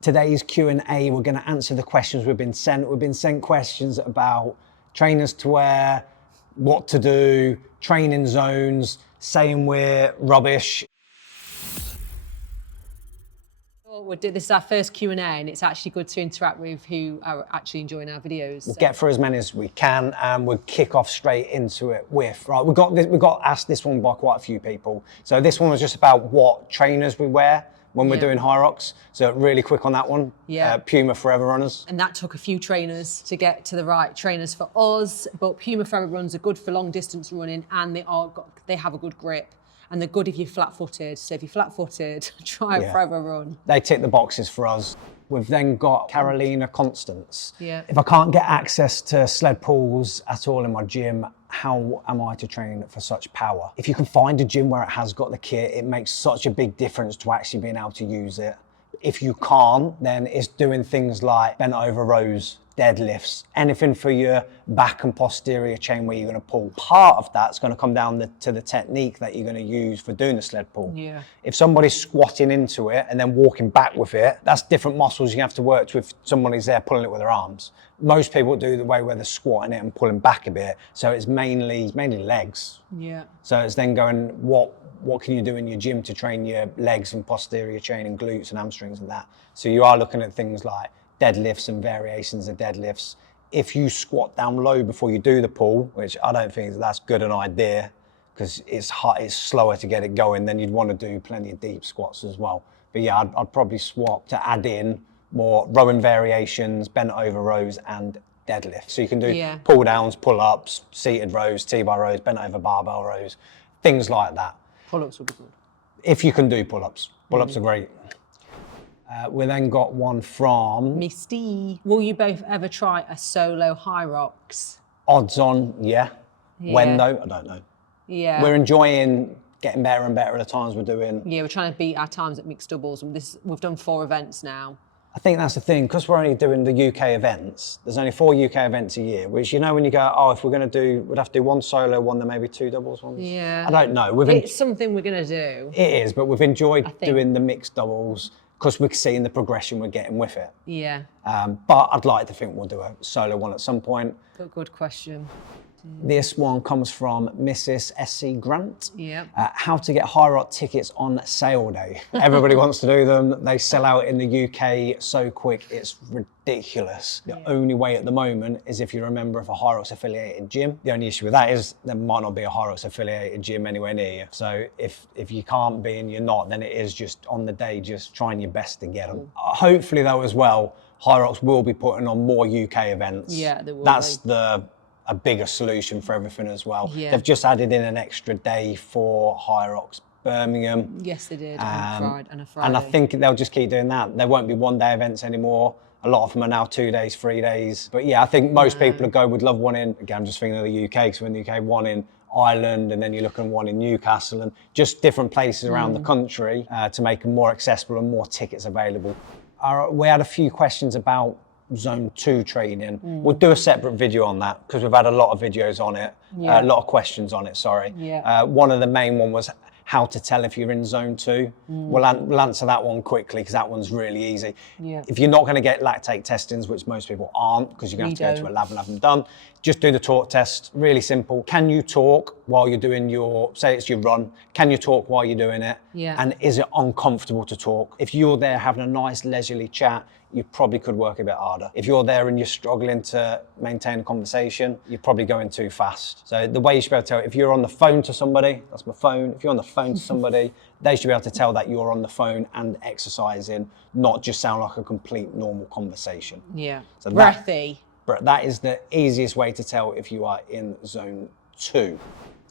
Today's Q&A, we're going to answer the questions we've been sent. We've been sent questions about trainers to wear, what to do, training zones, saying we're rubbish. This is our first Q&A, and it's actually good to interact with who are actually enjoying our videos. We'll get through as many as we can, and we'll kick off straight into it with, right, we got asked this one by quite a few people. So this one was just about what trainers we wear when we're doing Hyrox. So really quick on that one. Puma Forever Runners. And that took a few trainers to get to the right trainers for us, but Puma Forever Runners are good for long distance running, and they have a good grip. And they're good if you're flat-footed. So if you're flat-footed, try a Forever Run. They tick the boxes for us. We've then got Carolina Constance. Yeah. If I can't get access to sled pulls at all in my gym, how am I to train for such power? If you can find a gym where it has got the kit, it makes such a big difference to actually being able to use it. If you can't, then it's doing things like bent over rows, deadlifts, anything for your back and posterior chain where you're going to pull. Part of that's going to come down to the technique that you're going to use for doing the sled pull. Yeah. If somebody's squatting into it and then walking back with it, that's different muscles you have to work with. Somebody's there pulling it with their arms. Most people do the way where they're squatting it and pulling back a bit. So it's mainly legs. Yeah. So it's then going, what can you do in your gym to train your legs and posterior chain and glutes and hamstrings and that? So you are looking at things like deadlifts and variations of deadlifts. If you squat down low before you do the pull, which I don't think that's good an idea because it's slower to get it going, then you'd want to do plenty of deep squats as well. But yeah, I'd probably swap to add in more rowing variations, bent over rows and deadlifts. So you can do pull downs, pull ups, seated rows, T-bar rows, bent over barbell rows, things like that. Pull-ups would be good. If you can do pull-ups. Pull-ups are great. We then got one from Misty. Will you both ever try a solo Hyrox? Odds on, yeah. When though, I don't know. Yeah. We're enjoying getting better and better at the times we're doing. Yeah, we're trying to beat our times at mixed doubles. We've done 4 events now. I think that's the thing, because we're only doing the UK events, there's only 4 UK events a year, which, you know, when you go, oh, if we're going to do, we'd have to do 1 solo, 1, then maybe 2 doubles ones. Yeah. I don't know. It's something we're going to do. It is, but we've enjoyed doing the mixed doubles because we're seeing the progression we're getting with it. Yeah. But I'd like to think we'll do a solo one at some point. Good question. This one comes from Mrs. SC Grant. Yeah. How to get Hyrox tickets on sale day. Everybody wants to do them. They sell out in the UK so quick, it's ridiculous. The only way at the moment is if you're a member of a Hyrox affiliated gym. The only issue with that is there might not be a Hyrox affiliated gym anywhere near you. So if you can't be and you're not, then it is just on the day, just trying your best to get them. Hopefully though as well, Hyrox will be putting on more UK events. Yeah, they will. That's a bigger solution for everything as well. Yeah. They've just added in an extra day for Hyrox Birmingham. Yes, they did, on a Friday. And I think they'll just keep doing that. There won't be 1-day events anymore. A lot of them are now 2 days, 3 days. But yeah, I think most people would love one in, again, I'm just thinking of the UK, because we're in the UK, one in Ireland, and then you're looking at one in Newcastle, and just different places around the country to make them more accessible and more tickets available. We had a few questions about Zone 2 training. We'll do a separate video on that because we've had a lot of videos on it, a lot of questions on it, sorry. Yeah. One of the main one was how to tell if you're in Zone 2. We'll answer that one quickly because that one's really easy. Yeah. If you're not going to get lactate testings, which most people aren't because you're going to have to go to a lab and have them done, just do the talk test, really simple. Can you talk while you're doing say it's your run, can you talk while you're doing it? Yeah. And is it uncomfortable to talk? If you're there having a nice leisurely chat, you probably could work a bit harder. If you're there and you're struggling to maintain a conversation, you're probably going too fast. So the way you should be able to tell, if you're on the phone to somebody, that's my phone, if you're on the phone to somebody, they should be able to tell that you're on the phone and exercising, not just sound like a complete normal conversation. Yeah, so breathy. That is the easiest way to tell if you are in Zone 2.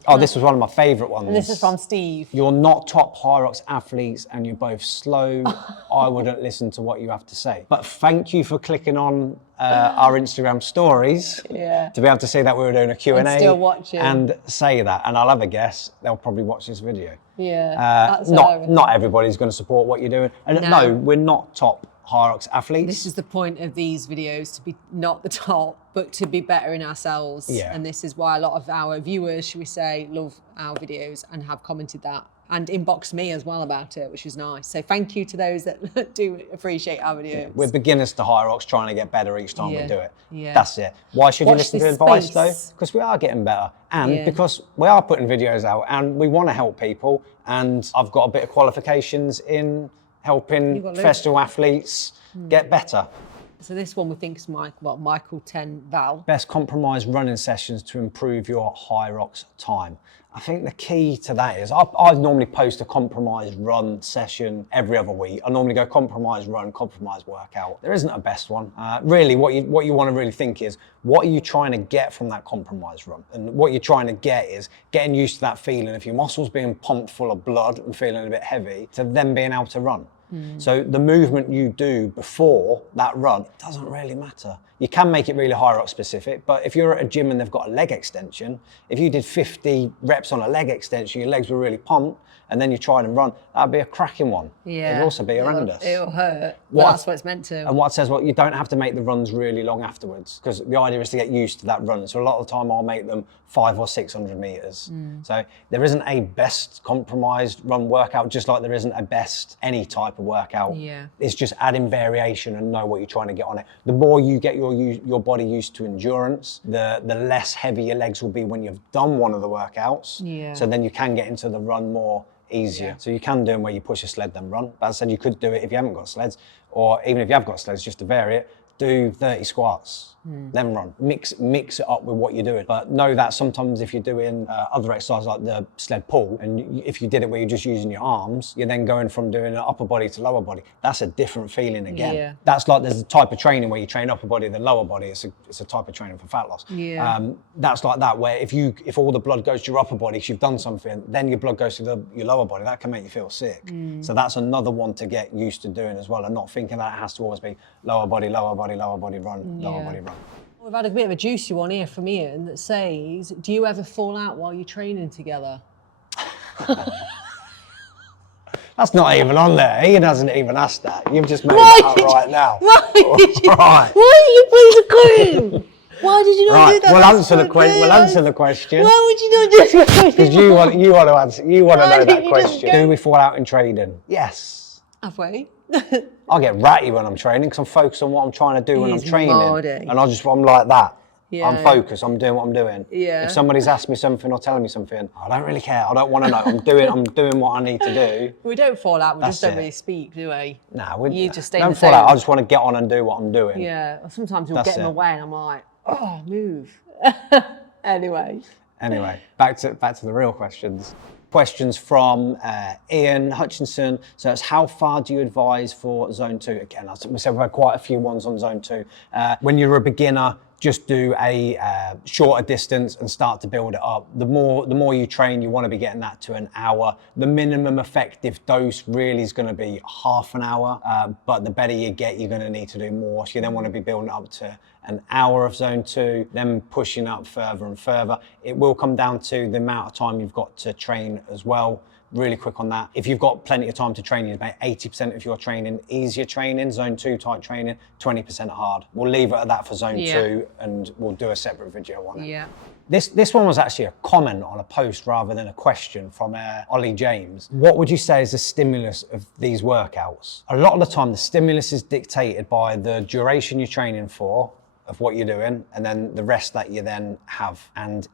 Oh, this was one of my favourite ones. And this is from Steve. You're not top Hyrox athletes and you're both slow. I wouldn't listen to what you have to say. But thank you for clicking on our Instagram stories to be able to see that we were doing a Q&A and still watching and say that. And I'll have a guess, they'll probably watch this video. Yeah, not everybody's going to support what you're doing. And no, we're not top Hyrox athletes. This is the point of these videos, to be not the top, but to be better in ourselves. Yeah. And this is why a lot of our viewers, should we say, love our videos and have commented that and inboxed me as well about it, which is nice. So thank you to those that do appreciate our videos. We're beginners to Hyrox, trying to get better each time we do it. Yeah. That's it. Why should you Watch listen to this advice space. though? Because we are getting better, and because we are putting videos out and we want to help people, and I've got a bit of qualifications in helping professional athletes get better. So this one we think is Michael 10 Val. Best compromised running sessions to improve your Hyrox time. I think the key to that is I normally post a compromised run session every other week. I normally go compromised run, compromised workout. There isn't a best one. Really, what you want to really think is, what are you trying to get from that compromised run? And what you're trying to get is getting used to that feeling of your muscles being pumped full of blood and feeling a bit heavy, to then being able to run. So the movement you do before that run, it doesn't really matter. You can make it really Hyrox specific, but if you're at a gym and they've got a leg extension, if you did 50 reps on a leg extension, your legs were really pumped, and then you tried and run, that'd be a cracking one. Yeah. It'd also be horrendous. It'll hurt. That's what it's meant to. And what says, well, you don't have to make the runs really long afterwards, because the idea is to get used to that run. So a lot of the time I'll make them 500 or 600 meters. So there isn't a best compromised run workout, just like there isn't a best any type of workout. Yeah. It's just adding variation and know what you're trying to get on it. The more you get your body used to endurance, the less heavy your legs will be when you've done one of the workouts. Yeah. So then you can get into the run more easier. So you can do them where you push a sled then run. But as I said, you could do it if you haven't got sleds, or even if you have got sleds, just to vary it, do 30 squats, then run. Mix it up with what you're doing. But know that sometimes if you're doing other exercises like the sled pull, and if you did it where you're just using your arms, you're then going from doing an upper body to lower body. That's a different feeling again. Yeah. That's like, there's a type of training where you train upper body then lower body. It's a type of training for fat loss. Yeah. That's like that, where if all the blood goes to your upper body, if you've done something, then your blood goes to your lower body. That can make you feel sick. So that's another one to get used to doing as well, and not thinking that it has to always be lower body, lower body, lower body run, lower body run. We've had a bit of a juicy one here from Ian that says, do you ever fall out while you're training together? That's not even on there. Ian hasn't even asked that. You've just made that up right now. Why did you, Right. why did you play the game? Why did you not do that? We'll answer the question. Why would you not do that? Because you want to answer. You want to Why know didn't that you just question. go- Do we fall out in training? Yes. Have we? I get ratty when I'm training because I'm focused on what I'm trying to do when I'm He's training. moody. And I'm like that. Yeah. I'm focused, I'm doing what I'm doing. Yeah. If somebody's asked me something or telling me something, I don't really care. I don't want to know. I'm doing what I need to do. We don't fall out, we just don't it. really speak, do we? Nah, You just stay in don't the fall out. zone. I just want to get on and do what I'm doing. Yeah, sometimes you'll That's get in the it. way and I'm like, oh, move. Anyway. Anyway, back to the real questions. Questions from Ian Hutchinson. So it's, how far do you advise for zone 2? Again, we said we've had quite a few ones on zone 2. When you're a beginner, just do a shorter distance and start to build it up. The more you train, you want to be getting that to an hour. The minimum effective dose really is going to be half an hour, but the better you get, you're going to need to do more. So you then want to be building up to an hour of zone 2, then pushing up further and further. It will come down to the amount of time you've got to train as well. Really quick on that. If you've got plenty of time to train, you make 80% of your training easier training, zone 2 type training, 20% hard. We'll leave it at that for zone 2, and we'll do a separate video on it. Yeah. This one was actually a comment on a post rather than a question from Ollie James. What would you say is the stimulus of these workouts? A lot of the time, the stimulus is dictated by the duration you're training for, of what you're doing, and then the rest that you then have. And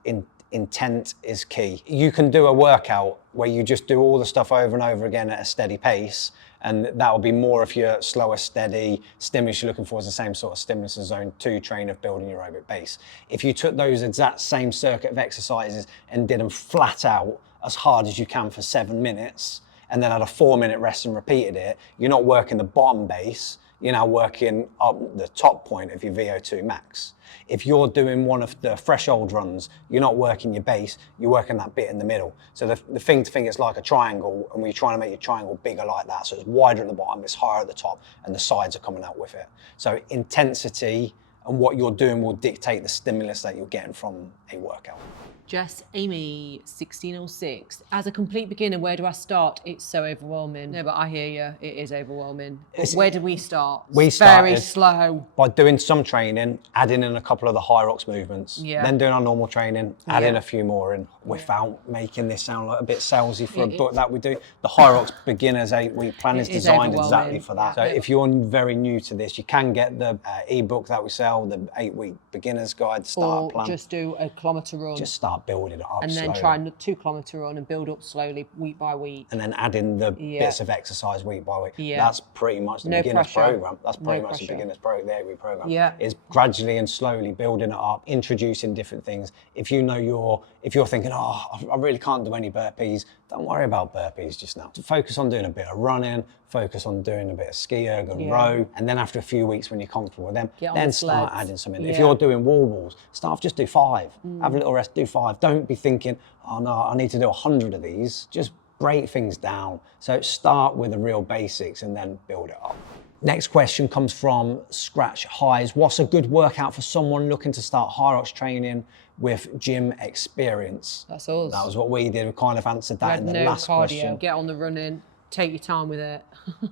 intent is key. You can do a workout where you just do all the stuff over and over again at a steady pace, and that will be more of your slower, steady stimulus you're looking for, is the same sort of stimulus as zone 2 train of building your aerobic base. If you took those exact same circuit of exercises and did them flat out as hard as you can for 7 minutes, and then had a 4-minute rest and repeated it, you're not working the bottom base, you're now working up the top point of your VO2 max. If you're doing one of the threshold runs, you're not working your base, you're working that bit in the middle. So the thing to think, it's like a triangle, and we're trying to make your triangle bigger like that. So it's wider at the bottom, it's higher at the top, and the sides are coming out with it. So intensity and what you're doing will dictate the stimulus that you're getting from a workout. Jess Amy 1606. As a complete beginner, where do I start? It's so overwhelming. No, but I hear you. It is overwhelming. Where do we start? We Very started slow. by doing some training, adding in a couple of the Hyrox movements, then doing our normal training, adding a few more in, without making this sound like a bit salesy for a book that we do. The Hyrox Beginner's 8-week plan is designed exactly for that. So if you're very new to this, you can get the ebook that we sell, the 8-week Beginner's Guide, Starter Plan. Just do a kilometre run. Just start building it up and then slowly. try a 2-kilometre run and build up slowly week by week. And then add in the bits of exercise week by week. Yeah. That's pretty much the beginner's program. That's pretty much the beginner's program, the 8-week program. Yeah. Is gradually and slowly building it up, introducing different things. If you know if you're thinking, oh, I really can't do any burpees, don't worry about burpees just now. Focus on doing a bit of running, focus on doing a bit of ski erg and row, and then after a few weeks when you're comfortable with them, then start adding some in. If you're doing wall balls, start off just do 5. Have a little rest, do 5. Don't be thinking, oh no, I need to do 100 of these. Just break things down. So start with the real basics and then build it up. Next question comes from Scratch Highs. What's a good workout for someone looking to start Hyrox training with gym experience? That's us. That was what we did. We kind of answered that in the last question. Get on the running, take your time with it.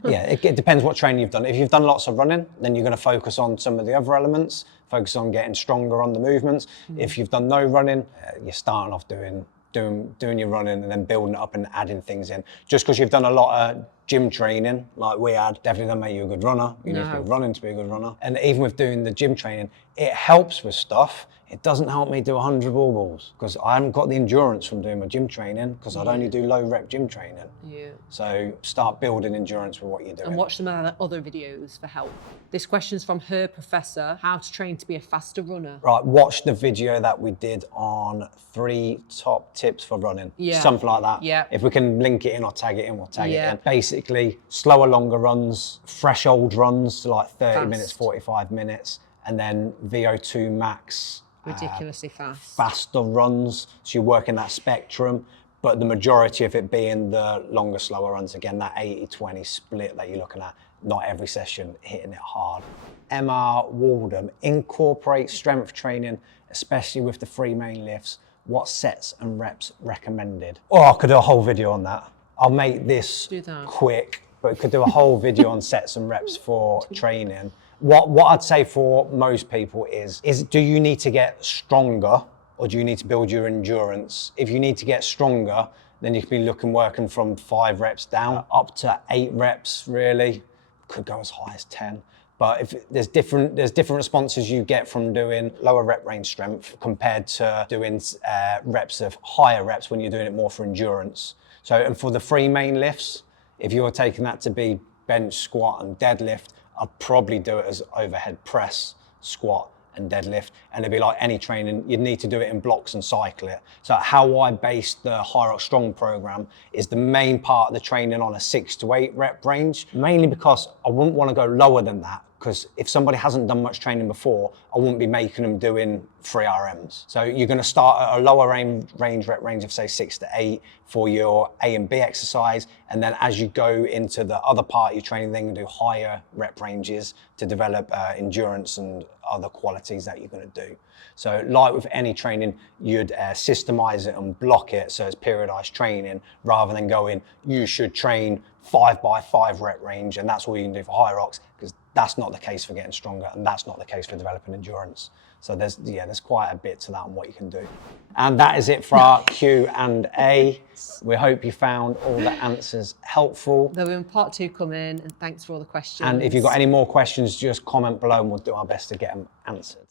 Yeah, it depends what training you've done. If you've done lots of running, then you're going to focus on some of the other elements, focus on getting stronger on the movements. If you've done no running, you're starting off doing your running and then building it up and adding things in. Just because you've done a lot of gym training, like we had, definitely doesn't make you a good runner. You need to be running to be a good runner. And even with doing the gym training, it helps with stuff. It doesn't help me do 100 wall balls because I haven't got the endurance from doing my gym training because I'd only do low rep gym training. Yeah. So start building endurance with what you're doing. And watch some other videos for help. This question's from Her Professor, how to train to be a faster runner. Right, watch the video that we did on 3 top tips for running. Yeah. Something like that. Yeah. If we can link it in or tag it in, we'll tag it in. Basically, slower, longer runs, threshold runs, like 30 minutes, 45 minutes, and then VO2 max. Ridiculously fast. Faster runs, so you're working that spectrum, but the majority of it being the longer, slower runs. Again, that 80-20 split that you're looking at, not every session hitting it hard. MR Waldham, incorporate strength training, especially with the 3 main lifts. What sets and reps recommended? Oh, I could do a whole video on that. I'll make this quick, but we could do a whole video on sets and reps for training. What I'd say for most people is do you need to get stronger or do you need to build your endurance? If you need to get stronger, then you can be working from 5 reps down up to 8 reps really. Could go as high as 10. But if there's different responses you get from doing lower rep range strength compared to doing reps of higher reps when you're doing it more for endurance. So, and for the 3 main lifts, if you're taking that to be bench, squat and deadlift, I'd probably do it as overhead press, squat and deadlift. And it'd be like any training, you'd need to do it in blocks and cycle it. So how I base the Hyrox Strong program is the main part of the training on a 6 to 8 rep range, mainly because I wouldn't want to go lower than that. Because if somebody hasn't done much training before, I wouldn't be making them doing 3 RMs. So you're going to start at a lower rep range of say 6 to 8 for your A and B exercise. And then as you go into the other part of your training, then you do higher rep ranges to develop endurance and other qualities that you're going to do. So like with any training, you'd systemize it and block it so it's periodized training rather than going, you should train 5 by 5 rep range and that's all you can do for Hyrox, because that's not the case for getting stronger and that's not the case for developing endurance. So there's quite a bit to that on what you can do. And that is it for our Q&A. We hope you found all the answers helpful. There'll be part 2 coming, and thanks for all the questions. And if you've got any more questions, just comment below and we'll do our best to get them answered.